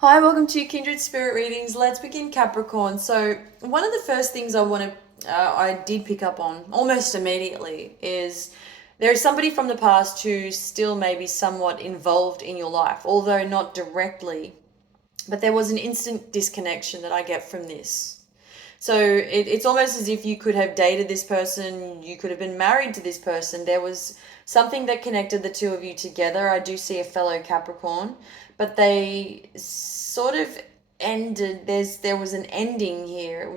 Hi, welcome to Kindred Spirit Readings. Let's begin Capricorn. So, one of the first things I did pick up on almost immediately is there is somebody from the past who still may be somewhat involved in your life, although not directly. But there was an instant disconnection that I get from this. So it's almost as if you could have dated this person, you could have been married to this person. There was something that connected the two of you together. I do see a fellow Capricorn, but they sort of ended. There was an ending here.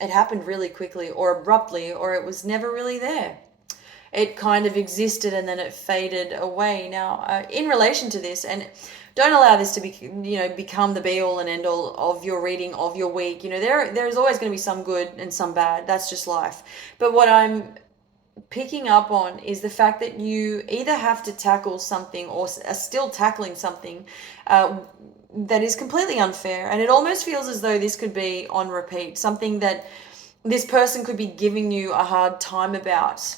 It happened really quickly or abruptly, or it was never really there. It kind of existed and then it faded away. Now, in relation to this, and don't allow this to be, become the be all and end all of your reading of your week. There's always going to be some good and some bad. That's just life. But what I'm picking up on is the fact that you either have to tackle something or are still tackling something that is completely unfair, and it almost feels as though this could be on repeat, something that this person could be giving you a hard time about.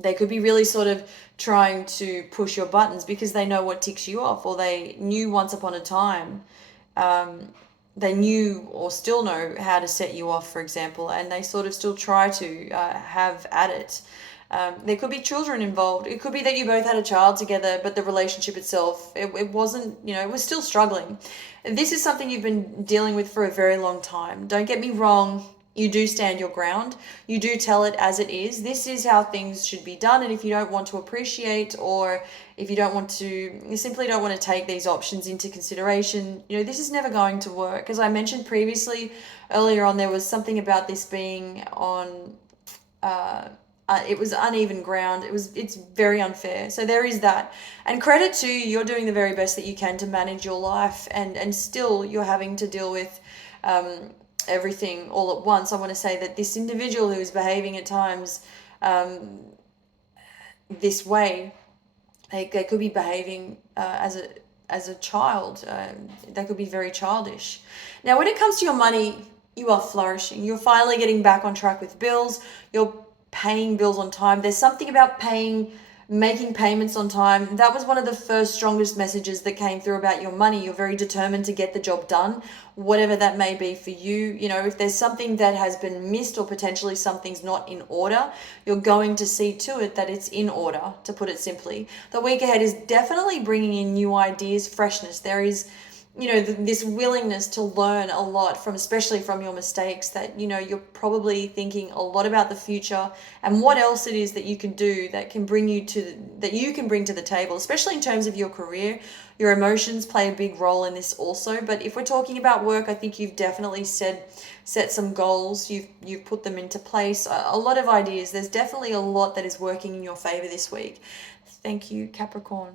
They could be really sort of trying to push your buttons because they know what ticks you off, or they knew once upon a time, they knew or still know how to set you off, for example, and they sort of still try to have at it. There could be children involved. It could be that you both had a child together, but the relationship itself, it wasn't, it was still struggling. This is something you've been dealing with for a very long time. Don't get me wrong. You do stand your ground. You do tell it as it is. This is how things should be done. And if you don't want to appreciate, or if you simply don't want to take these options into consideration, this is never going to work. As I mentioned previously, earlier on, there was something about this being on, it was uneven ground. It's very unfair. So there is that. And credit to you, you're doing the very best that you can to manage your life, and still you're having to deal with, everything all at once. I want to say that this individual who is behaving at times this way, they could be behaving as a child. They could be very childish. Now, when it comes to your money, you are flourishing. You're finally getting back on track with bills. You're paying bills on time. There's something about making payments on time. That was one of the first strongest messages that came through about your money. You're very determined to get the job done, whatever that may be for you. If there's something that has been missed, or potentially something's not in order, you're going to see to it that it's in order, to put it simply. The week ahead is definitely bringing in new ideas, freshness. There is this willingness to learn a lot from, especially from your mistakes, that you're probably thinking a lot about the future and what else it is that you can do that can bring you to that you can bring to the table, especially in terms of your career. Your emotions play a big role in this also, but if we're talking about work, I think you've definitely set some goals. You've put them into place. A lot of ideas. There's definitely a lot that is working in your favor this week. Thank you, Capricorn.